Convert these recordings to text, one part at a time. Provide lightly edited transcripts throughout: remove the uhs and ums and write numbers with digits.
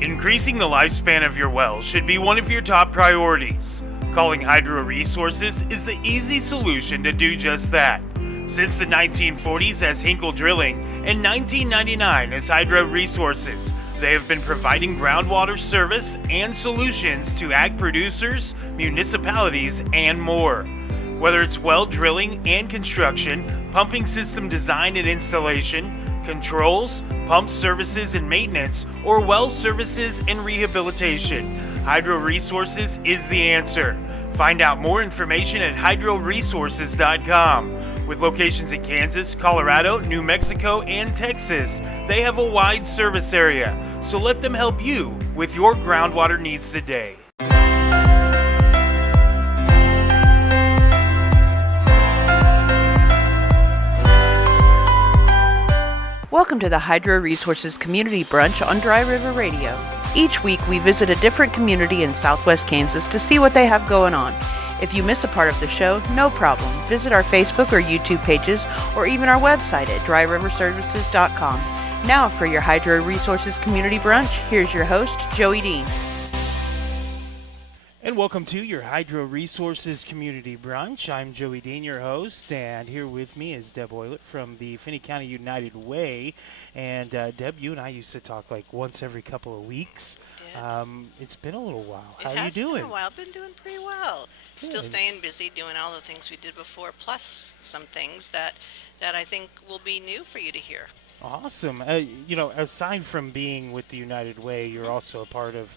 Increasing the lifespan of your well should be one of your top priorities. Calling Hydro Resources is the easy solution to do just that. Since the 1940s as Hinkle Drilling and 1999 as Hydro Resources, they have been providing groundwater service and solutions to ag producers, municipalities, and more. Whether it's well drilling and construction, pumping system design and installation, controls, pump services and maintenance, or well services and rehabilitation, Hydro Resources is the answer. Find out more information at hydroresources.com. With locations in Kansas, Colorado, New Mexico, and Texas, they have a wide service area. So let them help you with your groundwater needs today. Welcome to the Hydro Resources Community Brunch on Dry River Radio. Each week we visit a different community in southwest Kansas to see what they have going on. If you miss a part of the show, no problem. Visit our Facebook or YouTube pages or even our website at dryriverservices.com. Now for your Hydro Resources Community Brunch, here's your host, Joey Dean. And welcome to your Hydro Resources Community Brunch. I'm Joey Dean, your host, and here with me is Deb Oyler from the Finney County United Way. And Deb, you and I used to talk like once every couple of weeks. It's been a little while. How are you doing? It's been a while. Been doing pretty well. Good. Still staying busy doing all the things we did before, plus some things that I think will be new for you to hear. Awesome. Aside from being with the United Way, you're also a part of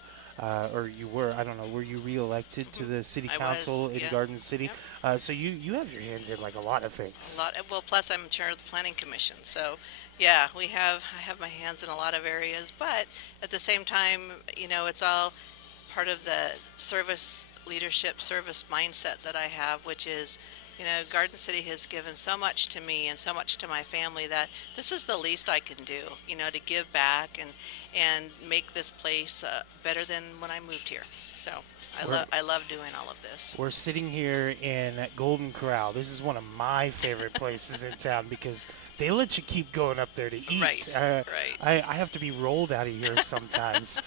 or you were, I don't know, were you reelected to the city council in Garden City? Yep. So you have your hands in like a lot of things. Well, plus I'm chair of the planning commission. So, yeah, I have my hands in a lot of areas. But at the same time, it's all part of the service leadership, service mindset that I have, which is, Garden City has given so much to me and so much to my family that this is the least I can do, to give back and make this place better than when I moved here. So I love doing all of this. We're sitting here in Golden Corral. This is one of my favorite places in town because they let you keep going up there to eat. Right. I have to be rolled out of here sometimes.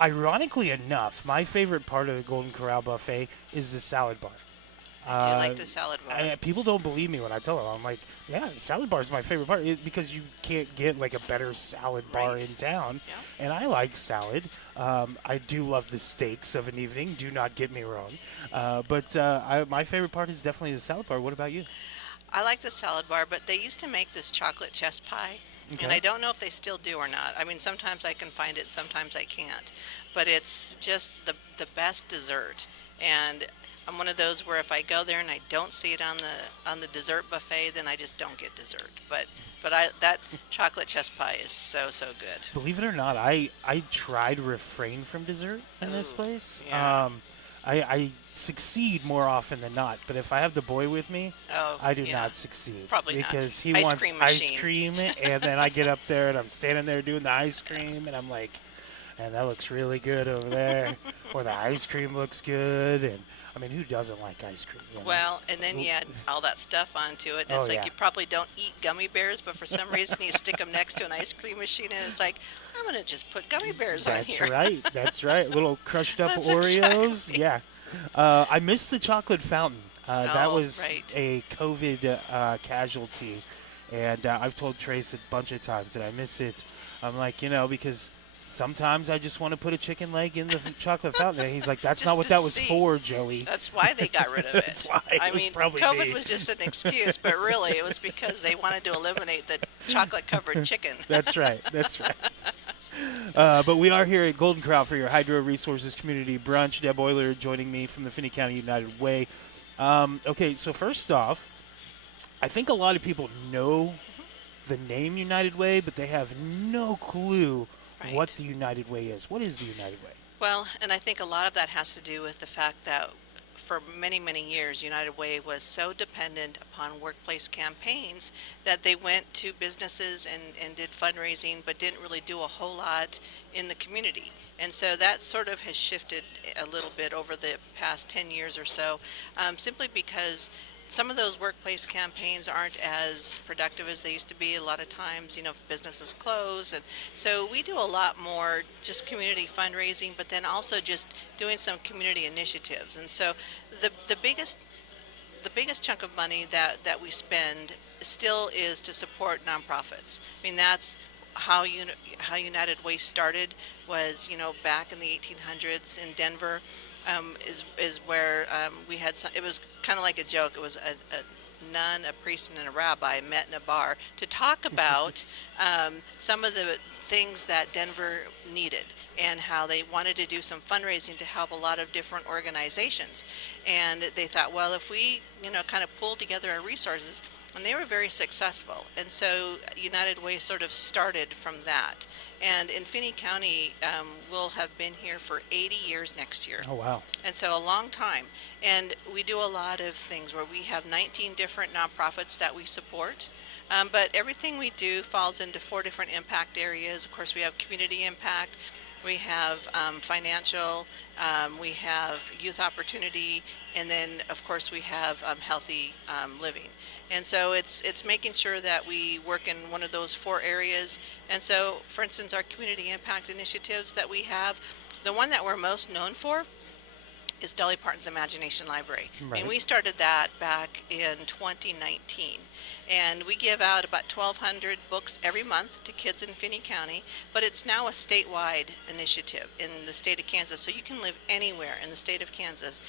Ironically enough, my favorite part of the Golden Corral buffet is the salad bar. I do like the salad bar. People don't believe me when I tell them. I'm like, yeah, the salad bar is my favorite part because you can't get like a better salad bar in town. Yeah. And I like salad. I do love the steaks of an evening. Do not get me wrong. But my favorite part is definitely the salad bar. What about you? I like the salad bar, but they used to make this chocolate chess pie. Okay. And I don't know if they still do or not. I mean, sometimes I can find it, sometimes I can't. But it's just the best dessert. And I'm one of those where if I go there and I don't see it on the dessert buffet, then I just don't get dessert. But that chocolate chess pie is so good. Believe it or not, I try to refrain from dessert in this place. Yeah. I succeed more often than not, but if I have the boy with me, I do not succeed. Probably because not. He wants ice cream, and then I get up there and I'm standing there doing the ice cream, and I'm like, man, that looks really good over there, or the ice cream looks good, and I mean, who doesn't like ice cream? Well, and then you add all that stuff onto it. And it's like you probably don't eat gummy bears, but for some reason you stick them next to an ice cream machine, and it's like, I'm going to just put gummy bears on here. That's right. Little crushed up Oreos. Exactly. Yeah. I missed the chocolate fountain. That was a COVID casualty. And I've told Trace a bunch of times that I miss it. I'm like, because sometimes I just want to put a chicken leg in the chocolate fountain. And he's like, that's not what that was for, Joey. That's why they got rid of it. That's why. COVID was just an excuse, but really it was because they wanted to eliminate the chocolate-covered chicken. That's right. But we are here at Golden Corral for your Hydro Resources Community Brunch. Deb Oyler joining me from the Finney County United Way. Okay, so first off, I think a lot of people know the name United Way, but they have no clue what the United Way is. What is the United Way? Well, and I think a lot of that has to do with the fact that for many, many years, United Way was so dependent upon workplace campaigns that they went to businesses and did fundraising, but didn't really do a whole lot in the community. And so that sort of has shifted a little bit over the past 10 years or so, simply because some of those workplace campaigns aren't as productive as they used to be. A lot of times, businesses close, and so we do a lot more just community fundraising, but then also just doing some community initiatives. And so the biggest chunk of money that we spend still is to support nonprofits. I mean, that's how United Way started, was back in the 1800s in Denver. Is where we had some. It was kind of like a joke. It was a nun, a priest, and a rabbi met in a bar to talk about some of the things that Denver needed, and how they wanted to do some fundraising to help a lot of different organizations. And they thought, well, if we, kind of pull together our resources, and they were very successful. And so United Way sort of started from that. And in Finney County, we'll have been here for 80 years next year. Oh, wow. And so a long time. And we do a lot of things where we have 19 different nonprofits that we support. But everything we do falls into 4 different impact areas. Of course, we have community impact, we have financial, we have youth opportunity, and then, of course, we have healthy living. And so it's making sure that we work in one of those 4 areas. And so, for instance, our community impact initiatives that we have, the one that we're most known for is Dolly Parton's Imagination Library. Right. And we started that back in 2019. And we give out about 1,200 books every month to kids in Finney County, but it's now a statewide initiative in the state of Kansas. So you can live anywhere in the state of Kansas,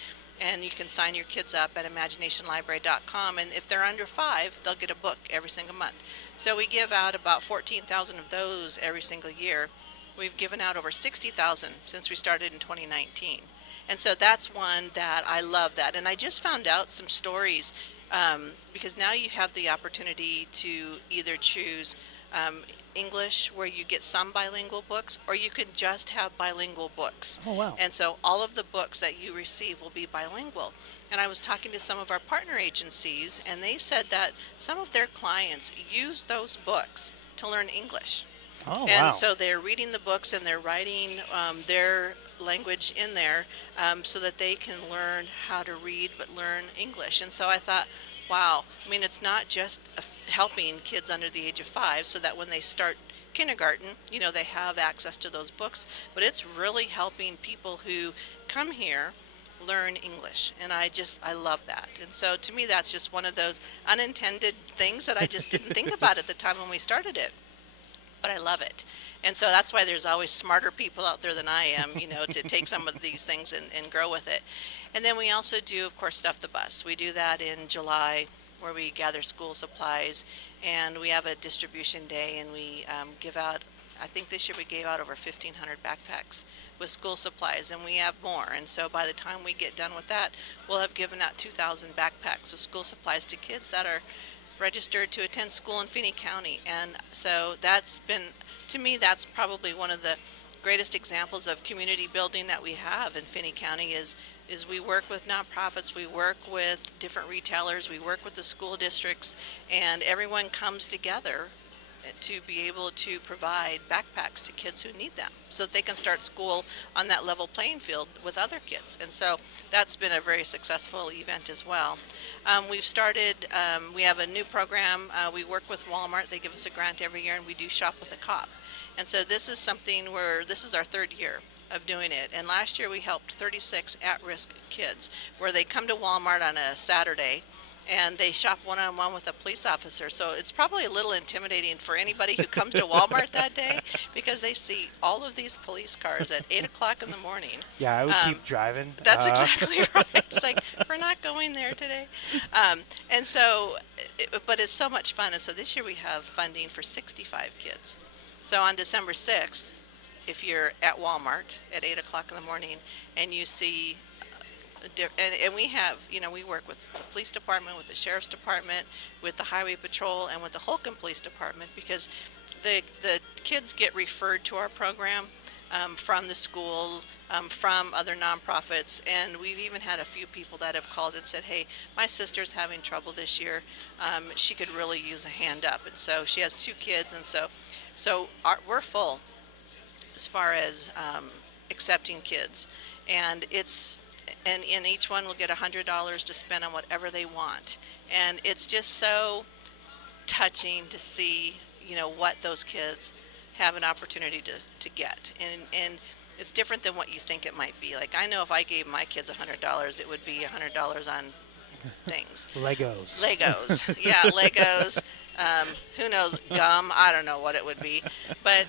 and you can sign your kids up at imaginationlibrary.com. And if they're under 5, they'll get a book every single month. So we give out about 14,000 of those every single year. We've given out over 60,000 since we started in 2019. And so that's one that I love that. And I just found out some stories, because now you have the opportunity to either choose English, where you get some bilingual books, or you can just have bilingual books. Oh, wow. And so all of the books that you receive will be bilingual. And I was talking to some of our partner agencies, and they said that some of their clients use those books to learn English. Oh, And wow. so they're reading the books, and they're writing their language in there, so that they can learn how to read but learn English. And so I thought, wow, I mean, it's not just helping kids under the age of 5 so that when they start kindergarten, they have access to those books, but it's really helping people who come here learn English. And I love that. And so to me, that's just one of those unintended things that I just didn't think about at the time when we started it. But I love it. And so that's why there's always smarter people out there than I am, to take some of these things and grow with it. And then we also do, of course, Stuff the Bus. We do that in July, where we gather school supplies, and we have a distribution day, and we give out, I think this year we gave out over 1,500 backpacks with school supplies, and we have more. And so by the time we get done with that, we'll have given out 2,000 backpacks with school supplies to kids that are registered to attend school in Finney County. And so that's been, to me, that's probably one of the greatest examples of community building that we have in Finney County is we work with nonprofits, we work with different retailers, we work with the school districts, and everyone comes together to be able to provide backpacks to kids who need them so that they can start school on that level playing field with other kids. And so that's been a very successful event as well. We've started, we have a new program. We work with Walmart. They give us a grant every year, and we do Shop with a Cop. And so this is something where this is our 3rd year of doing it. And last year we helped 36 at-risk kids where they come to Walmart on a Saturday and they shop one-on-one with a police officer. So it's probably a little intimidating for anybody who comes to Walmart that day, because they see all of these police cars at 8 o'clock in the morning. Yeah, I would keep driving. That's exactly right. It's like, we're not going there today. And so, but it's so much fun. And so this year we have funding for 65 kids. So on December 6th, if you're at Walmart at 8 o'clock in the morning and you see, and we have, we work with the police department, with the sheriff's department, with the highway patrol, and with the Holcomb Police Department, because the kids get referred to our program from the school, from other nonprofits, and we've even had a few people that have called and said, hey, my sister's having trouble this year. She could really use a hand up. And so she has 2 kids, and so we're full as far as accepting kids. And and each one will get $100 to spend on whatever they want. And it's just so touching to see, what those kids have an opportunity to get. And it's different than what you think it might be. Like, I know if I gave my kids $100, it would be $100 on things. Legos. Yeah, Legos. Who knows, gum? I don't know what it would be. But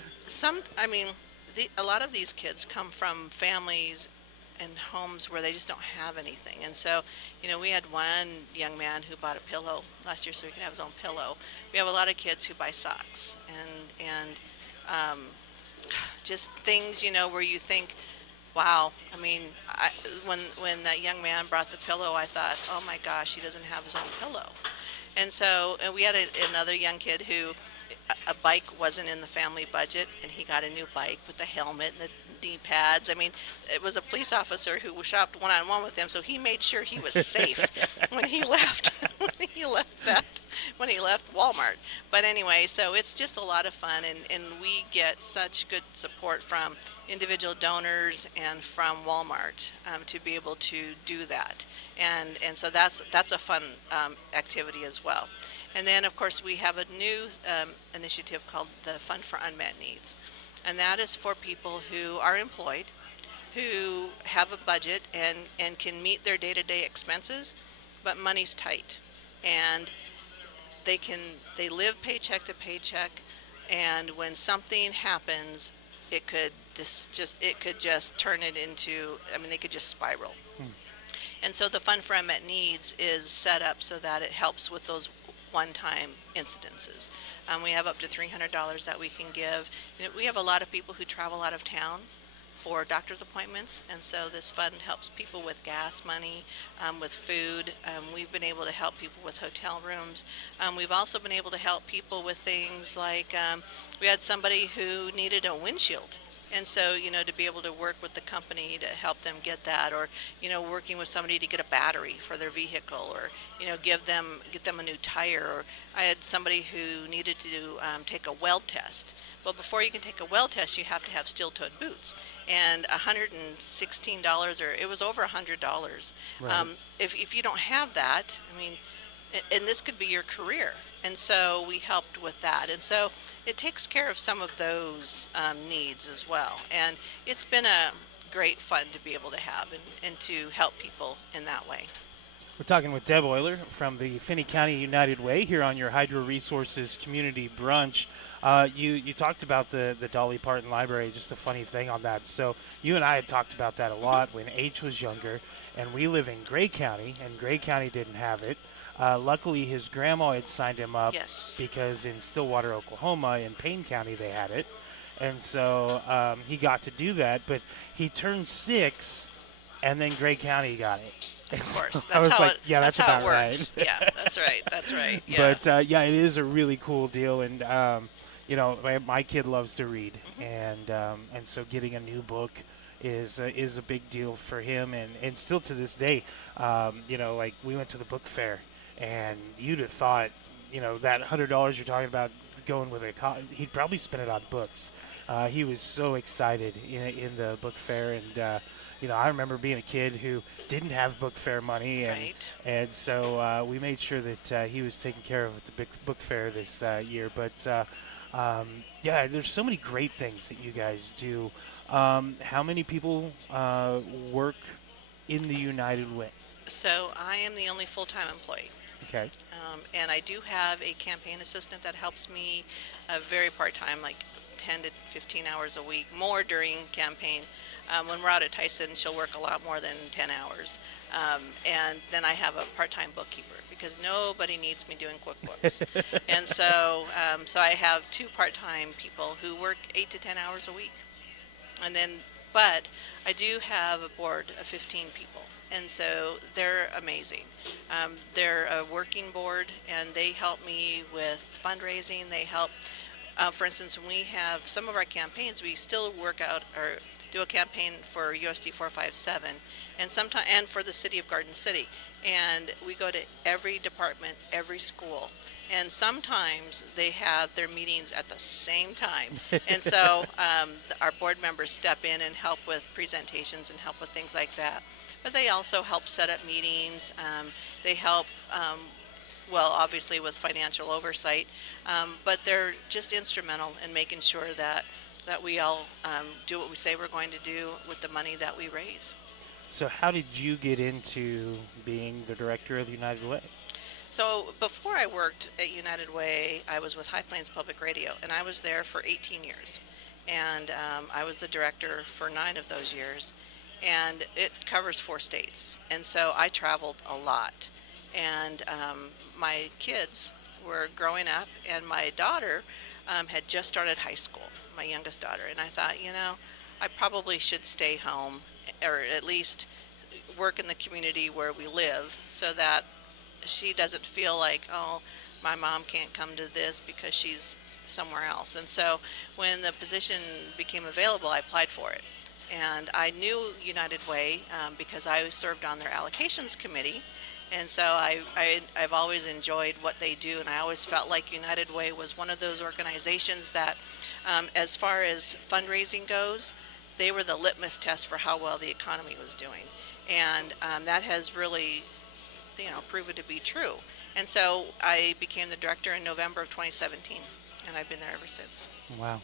a lot of these kids come from families and homes where they just don't have anything. And so, we had one young man who bought a pillow last year so he could have his own pillow. We have a lot of kids who buy socks and just things, where you think, wow. When that young man brought the pillow, I thought, oh my gosh, he doesn't have his own pillow. And so we had another young kid who a bike wasn't in the family budget, and he got a new bike with the helmet and the knee pads. It was a police officer who shopped one-on-one with him, so he made sure he was safe when he left when he left Walmart. But anyway, so it's just a lot of fun, and we get such good support from individual donors and from Walmart to be able to do that. And so that's a fun activity as well. And then, of course, we have a new initiative called the Fund for Unmet Needs. And that is for people who are employed, who have a budget and can meet their day-to-day expenses, but money's tight. And they live paycheck to paycheck, and when something happens, it could just turn it into, they could just spiral. And so the Fund for Unmet Needs is set up so that it helps with those one-time incidences. We have up to $300 that we can give. We have a lot of people who travel out of town for doctor's appointments, and so this fund helps people with gas money, with food. We've been able to help people with hotel rooms. We've also been able to help people with things like we had somebody who needed a windshield. And so, to be able to work with the company to help them get that, or, working with somebody to get a battery for their vehicle, or, get them a new tire. Or I had somebody who needed to take a weld test. Well, before you can take a weld test, you have to have steel-toed boots. And $116, or it was over $100. Right. If you don't have that, and this could be your career. And so we helped with that. And so it takes care of some of those needs as well. And it's been a great fun to be able to have and to help people in that way. We're talking with Deb Oyler from the Finney County United Way here on your Hydro Resources Community Brunch. You talked about the Dolly Parton Library, just a funny thing on that. So you and I had talked about that a lot when H was younger, and we live in Gray County, and Gray County didn't have it. Luckily, his grandma had signed him up. Yes. Because in Stillwater, Oklahoma, in Payne County, they had it. And so he got to do that, but he turned 6, and then Gray County got it. Of course. That's I was how like, it, yeah, that's how about it works. right. Yeah, that's right. That's right. Yeah. But, it is a really cool deal, and, my kid loves to read, and so getting a new book is a big deal for him, and still to this day, like we went to the book fair, and you'd have thought, that $100 you're talking about going with he'd probably spend it on books. He was so excited in the book fair, and I remember being a kid who didn't have book fair money, and so we made sure that he was taken care of at the big book fair this year. But there's so many great things that you guys do. How many people work in the United Way? So I am the only full-time employee. Okay. And I do have a campaign assistant that helps me very part-time, like 10 to 15 hours a week, more during campaign. When we're out at Tyson, she'll work a lot more than 10 hours. And then I have a part-time bookkeeper because nobody needs me doing QuickBooks. And so I have 2 part-time people who work 8 to 10 hours a week. But I do have a board of 15 people. And so they're amazing. They're a working board, and they help me with fundraising. They help, for instance, when we have some of our campaigns, we still work out or do a campaign for USD 457 and for the city of Garden City. And we go to every department, every school, and sometimes they have their meetings at the same time. And so our board members step in and help with presentations and help with things like that. But they also help set up meetings. They help, well, obviously with financial oversight, but they're just instrumental in making sure that we all do what we say we're going to do with the money that we raise. So how did you get into being the director of the United Way? So before I worked at United Way, I was with High Plains Public Radio, and I was there for 18 years. And I was the director for 9 of those years, and it covers 4 states. And so I traveled a lot. And my kids were growing up, and my daughter had just started high school, my youngest daughter. And I thought, I probably should stay home, or at least work in the community where we live, so that she doesn't feel like, oh, my mom can't come to this because she's somewhere else. And so when the position became available, I applied for it. And I knew United Way because I served on their allocations committee. And so I've always enjoyed what they do, and I always felt like United Way was one of those organizations that, as far as fundraising goes, they were the litmus test for how well the economy was doing. And that has really, proven to be true. And so I became the director in November of 2017, and I've been there ever since. Wow.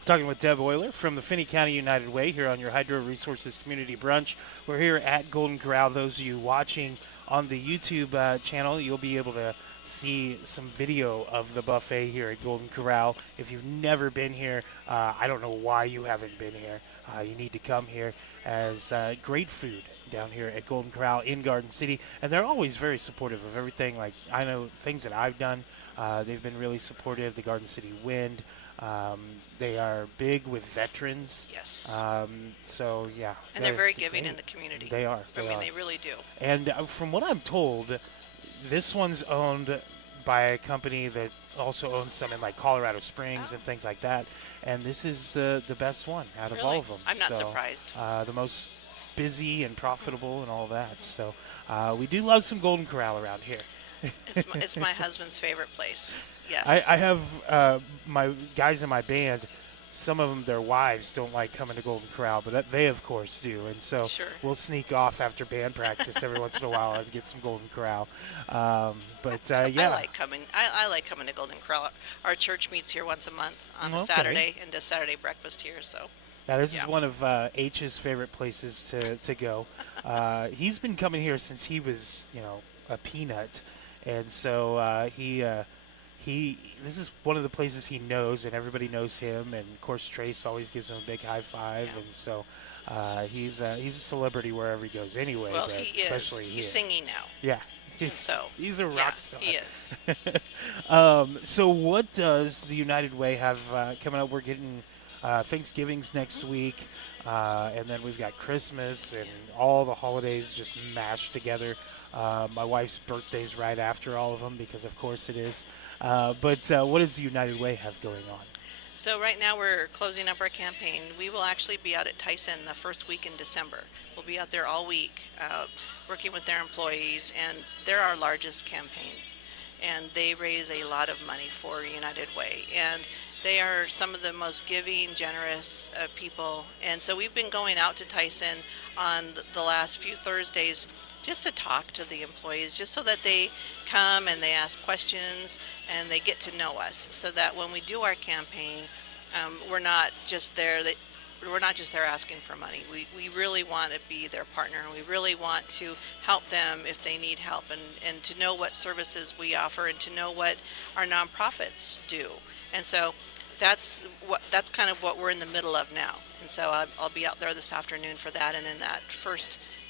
We're talking with Deb Oyler from the Finney County United Way here on your Hydro Resources Community Brunch. We're here at Golden Corral. Those of you watching on the YouTube channel, you'll be able to see some video of the buffet here at Golden Corral. If you've never been here, I don't know why you haven't been here. You need to come here, as great food down here at Golden Corral in Garden City. And they're always very supportive of everything. Like, I know things that I've done, they've been really supportive. The Garden City Wind. They are big with veterans. Yes. So, yeah. And they're very giving in the community. They are. They really do. And from what I'm told, this one's owned by a company that also owns some in like Colorado Springs and things like that. And this is the best one out of all of them. I'm not surprised. The most busy and profitable and all that. So we do love some Golden Corral around here. It's my husband's favorite place. Yes. I have my guys in my band. Some of them, their wives don't like coming to Golden Corral, but they, of course, do. And so we'll sneak off after band practice every once in a while and get some Golden Corral. Yeah. I like coming. I like coming to Golden Corral. Our church meets here once a month on a Saturday and does Saturday breakfast here. So. Yeah, this is one of H's favorite places to go. He's been coming here since he was, a peanut, and so this is one of the places he knows, and everybody knows him. And of course, Trace always gives him a big high five, and so he's a celebrity wherever he goes. Anyway, well, he especially is. He's singing now. Yeah, he's a rock star. He is. So, what does the United Way have coming up? We're getting Thanksgiving's next week, and then we've got Christmas and all the holidays just mashed together. My wife's birthday's right after all of them because, of course, it is. But what does the United Way have going on? So right now we're closing up our campaign. We will actually be out at Tyson the first week in December. We'll be out there all week working with their employees, and they're our largest campaign. And they raise a lot of money for United Way. And they are some of the most giving, generous people. And so we've been going out to Tyson on the last few Thursdays just to talk to the employees, just so that they come and they ask questions and they get to know us, so that when we do our campaign, we're not just there asking for money. We really want to be their partner, and we really want to help them if they need help, and to know what services we offer, and to know what our nonprofits do. And so that's kind of what we're in the middle of now. And so I'll be out there this afternoon for that, and then that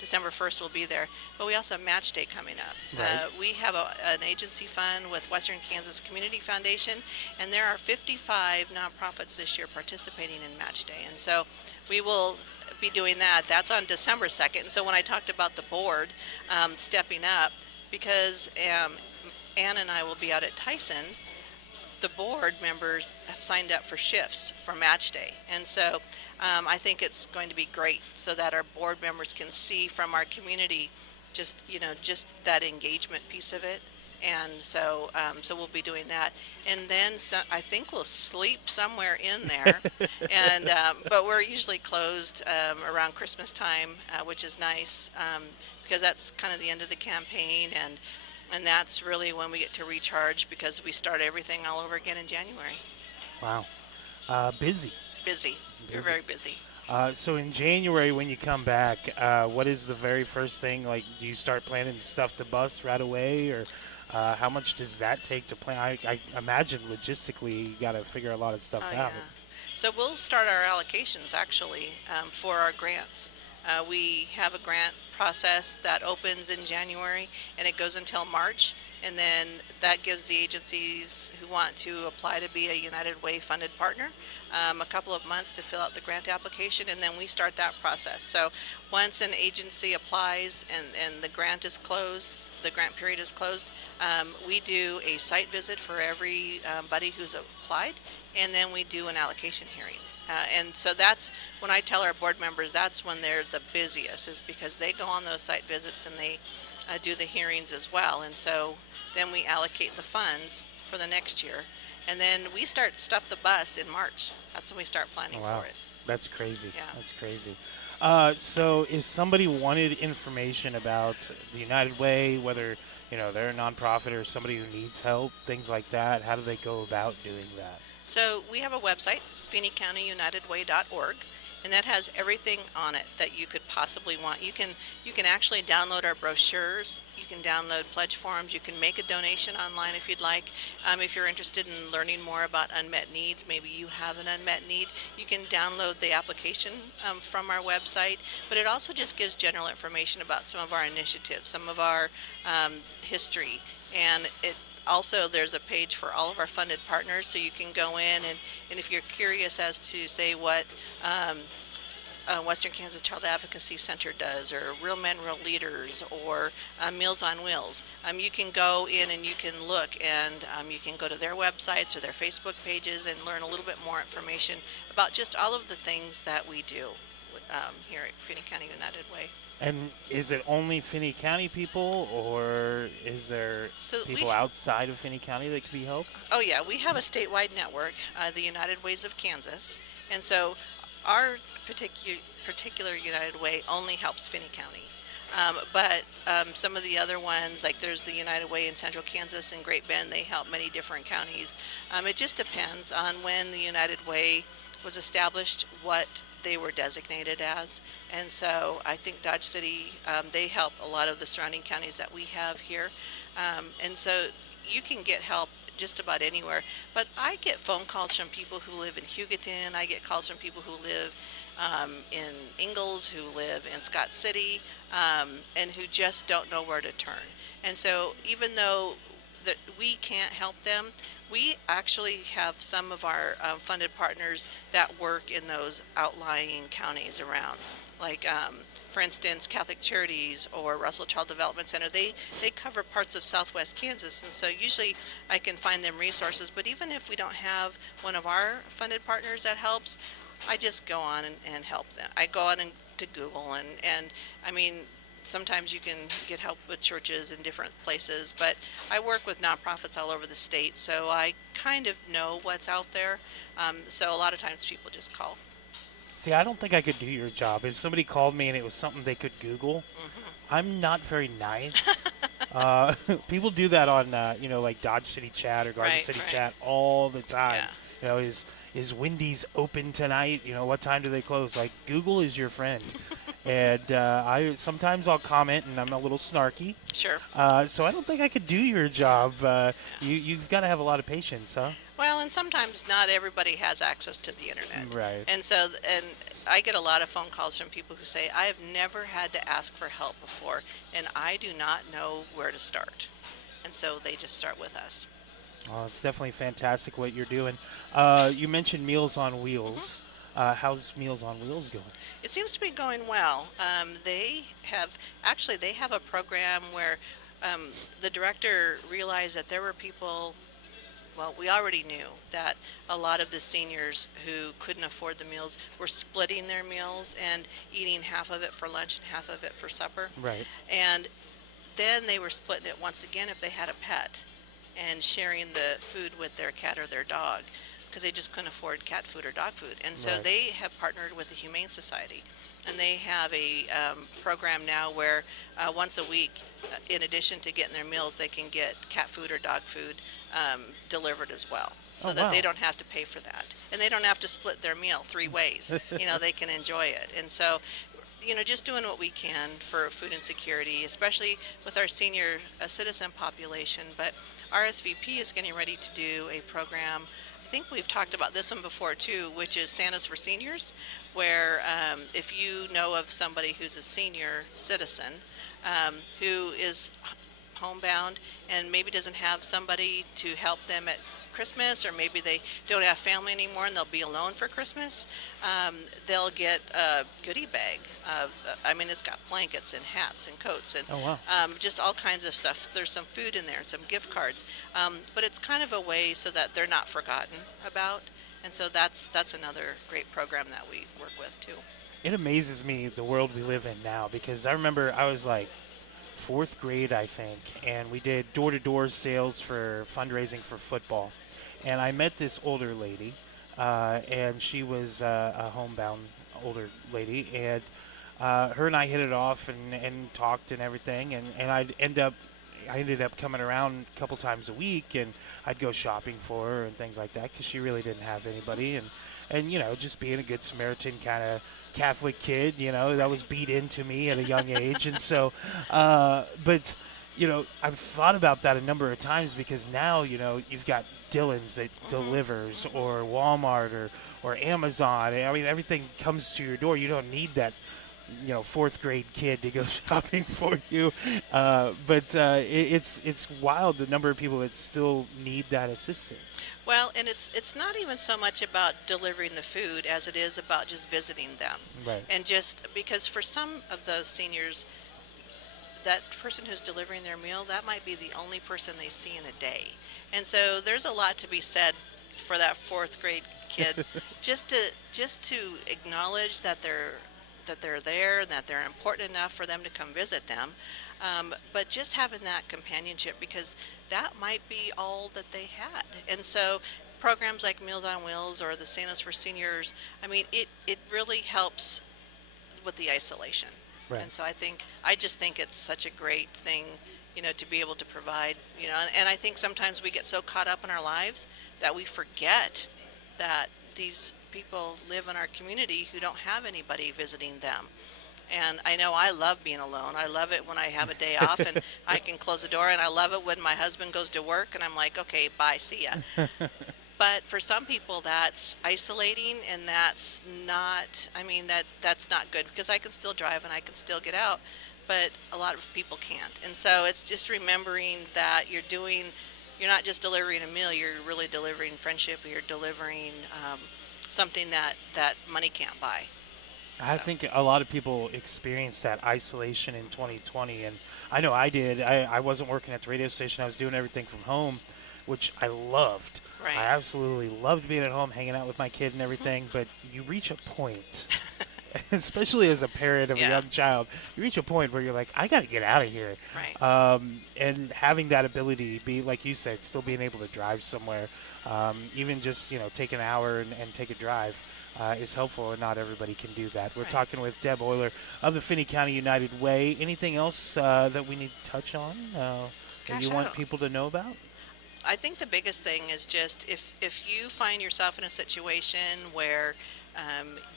December 1st we'll be there. But we also have Match Day coming up. Right. We have an agency fund with Western Kansas Community Foundation, and there are 55 nonprofits this year participating in Match Day. And so we will be doing that. That's on December 2nd. And so when I talked about the board stepping up, because Ann and I will be out at Tyson, the board members have signed up for shifts for Match Day. And so I think it's going to be great, so that our board members can see from our community just that engagement piece of it. And so we'll be doing that, and then I think we'll sleep somewhere in there, and but we're usually closed around Christmas time, which is nice because that's kind of the end of the campaign, and that's really when we get to recharge because we start everything all over again in January. Wow. Busy. Busy. You're Busy. very busy. So in January when you come back, what is the very first thing? Like, do you start planning stuff to bust right away, or how much does that take to plan? I imagine logistically you got to figure a lot of stuff Oh, out. yeah. So we'll start our allocations actually for our grants. We have a grant process that opens in January and it goes until March. And then that gives the agencies who want to apply to be a United Way funded partner a couple of months to fill out the grant application, and then we start that process. So once an agency applies and the grant is closed, the grant period is closed, we do a site visit for everybody who's applied, and then we do an allocation hearing. And so that's when I tell our board members that's when they're the busiest, is because they go on those site visits and they do the hearings as well. And so then we allocate the funds for the next year. And then we start stuff the bus in March. That's when we start planning Wow. for it. That's crazy. Yeah. That's crazy. So if somebody wanted information about the United Way, whether they're a nonprofit or somebody who needs help, things like that, how do they go about doing that? So we have a website, FinneyCountyUnitedWay.org, and that has everything on it that you could possibly want. You can actually download our brochures. You can download pledge forms. You can make a donation online if you'd like. If you're interested in learning more about unmet needs, maybe you have an unmet need, you can download the application from our website. But it also just gives general information about some of our initiatives, some of our history, and it also, there's a page for all of our funded partners, so you can go in and if you're curious as to, say, what Western Kansas Child Advocacy Center does, or Real Men, Real Leaders, or Meals on Wheels, you can go in and you can look, and you can go to their websites or their Facebook pages and learn a little bit more information about just all of the things that we do here at Finney County United Way. And is it only Finney County people, or is there people outside of Finney County that can be helped? Oh, yeah. We have a statewide network, the United Ways of Kansas. And so our particular United Way only helps Finney County. But some of the other ones, like there's the United Way in Central Kansas and Great Bend, they help many different counties. It just depends on when the United Way was established, what they were designated as. And so I think Dodge City, they help a lot of the surrounding counties that we have here. And so you can get help just about anywhere. But I get phone calls from people who live in Hugoton. I get calls from people who live in Ingalls, who live in Scott City, and who just don't know where to turn. And so even though that we can't help them, we actually have some of our funded partners that work in those outlying counties around. Like, for instance, Catholic Charities or Russell Child Development Center, they cover parts of southwest Kansas, and so usually I can find them resources. But even if we don't have one of our funded partners that helps, I just go on and help them. I go on to Google, and I mean, sometimes you can get help with churches in different places, but I work with nonprofits all over the state, so I kind of know what's out there. So a lot of times people just call. See, I don't think I could do your job. If somebody called me and it was something they could Google, I'm not very nice. People do that on, like Dodge City Chat or Garden City Chat all the time. Yeah. Is Wendy's open tonight? What time do they close? Like, Google is your friend. And sometimes I'll comment, and I'm a little snarky. Sure. So I don't think I could do your job. You've got to have a lot of patience, huh? Well, and sometimes not everybody has access to the internet. Right. And so, and I get a lot of phone calls from people who say, I have never had to ask for help before, and I do not know where to start. And so they just start with us. Well, it's definitely fantastic what you're doing. You mentioned Meals on Wheels. How's Meals on Wheels going? It seems to be going well. They have a program where the director realized that there were people, well, we already knew that a lot of the seniors who couldn't afford the meals were splitting their meals and eating half of it for lunch and half of it for supper. Right. And then they were splitting it once again if they had a pet and sharing the food with their cat or their dog because they just couldn't afford cat food or dog food. And so Right. they have partnered with the Humane Society. And they have a program now where once a week, in addition to getting their meals, they can get cat food or dog food delivered as well. So Oh, that they wow. don't have to pay for that. And they don't have to split their meal 3 ways. They can enjoy it. And so just doing what we can for food insecurity, especially with our senior citizen population. But RSVP is getting ready to do a program. I think we've talked about this one before too, which is Santa's for Seniors, where if you know of somebody who's a senior citizen who is homebound and maybe doesn't have somebody to help them at Christmas, or maybe they don't have family anymore and they'll be alone for Christmas, they'll get a goodie bag. It's got blankets and hats and coats and Oh, wow. just all kinds of stuff. There's some food in there and some gift cards, but it's kind of a way so that they're not forgotten about. And so that's another great program that we work with too. It amazes me the world we live in now, because I remember I was like fourth grade, I think, and we did door-to-door sales for fundraising for football. And I met this older lady, and she was a homebound older lady, and her and I hit it off and talked and everything, and I ended up coming around a couple times a week, and I'd go shopping for her and things like that because she really didn't have anybody, and just being a good Samaritan kind of Catholic kid, that was beat into me at a young age, and so, but I've thought about that a number of times, because now you've got Dillon's that delivers, or Walmart, or Amazon. I mean, everything comes to your door. You don't need that fourth grade kid to go shopping for you, but it's wild the number of people that still need that assistance. Well, and it's not even so much about delivering the food as it is about just visiting them. Right. And just because for some of those seniors, that person who's delivering their meal, that might be the only person they see in a day. And so there's a lot to be said for that fourth grade kid just to acknowledge that they're there and that they're important enough for them to come visit them. But just having that companionship, because that might be all that they had. And so programs like Meals on Wheels or the Santa's for Seniors, it really helps with the isolation. Right. And so I just think it's such a great thing, to be able to provide, and I think sometimes we get so caught up in our lives that we forget that these people live in our community who don't have anybody visiting them. And I know I love being alone. I love it when I have a day off and I can close the door, and I love it when my husband goes to work and I'm like, okay, bye, see ya. But for some people, that's isolating, and that's not, that's not good, because I can still drive and I can still get out, but a lot of people can't. And so it's just remembering that you're not just delivering a meal, you're really delivering friendship, or you're delivering something that money can't buy. I think a lot of people experienced that isolation in 2020, and I know I did. I wasn't working at the radio station. I was doing everything from home, which I loved. Right. I absolutely loved being at home, hanging out with my kid and everything, but you reach a point, especially as a parent of a Yeah. young child, you reach a point where you're like, I got to get out of here. Right. And having that ability to be, like you said, still being able to drive somewhere, even just, take an hour and take a drive, is helpful, and not everybody can do that. We're Right. talking with Deb Oyler of the Finney County United Way. Anything else that we need to touch on that Gosh, you I want don't- people to know about? I think the biggest thing is just if you find yourself in a situation where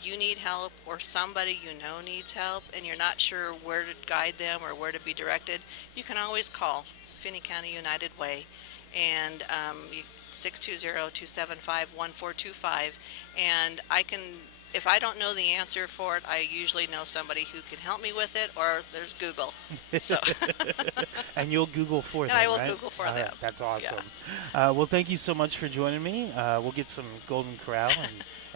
you need help, or somebody needs help, and you're not sure where to guide them or where to be directed, you can always call Finney County United Way, and 620-275-1425, and if I don't know the answer for it, I usually know somebody who can help me with it, or there's Google. So And you'll Google for them, I will right? Google for All right, them. that's awesome. Yeah. Well, thank you so much for joining me. We'll get some Golden Corral,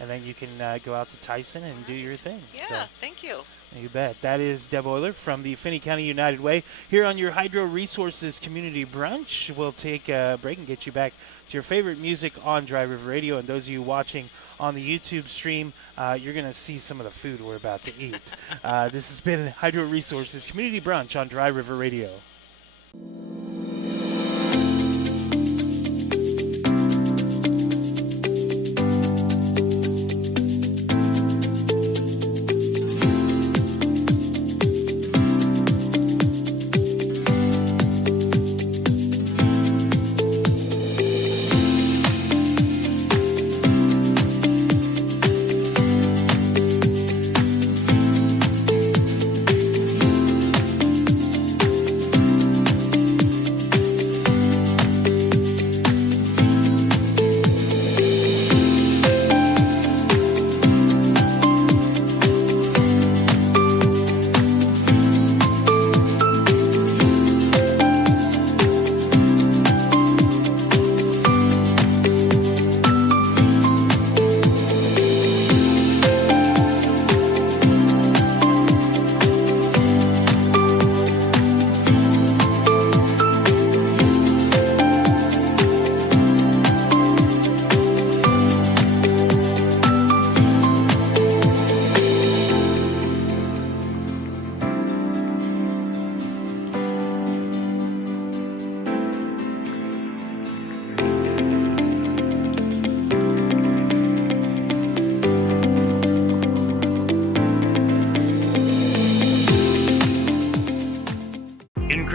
and then you can go out to Tyson and do your thing. yeah, So, thank you. you bet. That is Deb Oyler from the Finney County United Way here on your Hydro Resources Community Brunch. We'll take a break and get you back to your favorite music on Dry River Radio. And those of you watching on the YouTube stream, you're going to see some of the food we're about to eat. This has been Hydro Resources Community Brunch on Dry River Radio.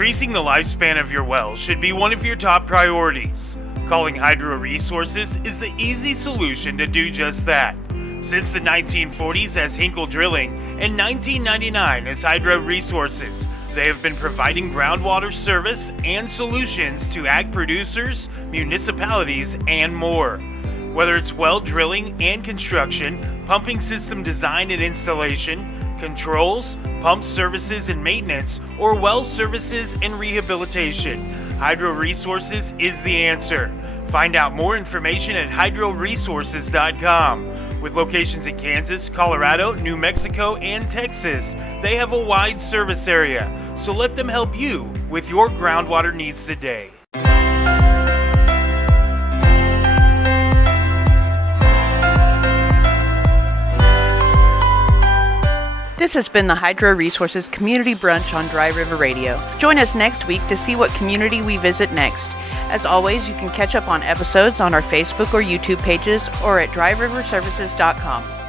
Increasing the lifespan of your well should be one of your top priorities. Calling Hydro Resources is the easy solution to do just that. Since the 1940s as Hinkle Drilling and 1999 as Hydro Resources, they have been providing groundwater service and solutions to ag producers, municipalities, and more. Whether it's well drilling and construction, pumping system design and installation, controls, pump services and maintenance, or well services and rehabilitation, Hydro Resources is the answer. Find out more information at hydroresources.com. With locations in Kansas, Colorado, New Mexico, and Texas, they have a wide service area, so let them help you with your groundwater needs today. This has been the Hydro Resources Community Brunch on Dry River Radio. Join us next week to see what community we visit next. As always, you can catch up on episodes on our Facebook or YouTube pages or at dryriverservices.com.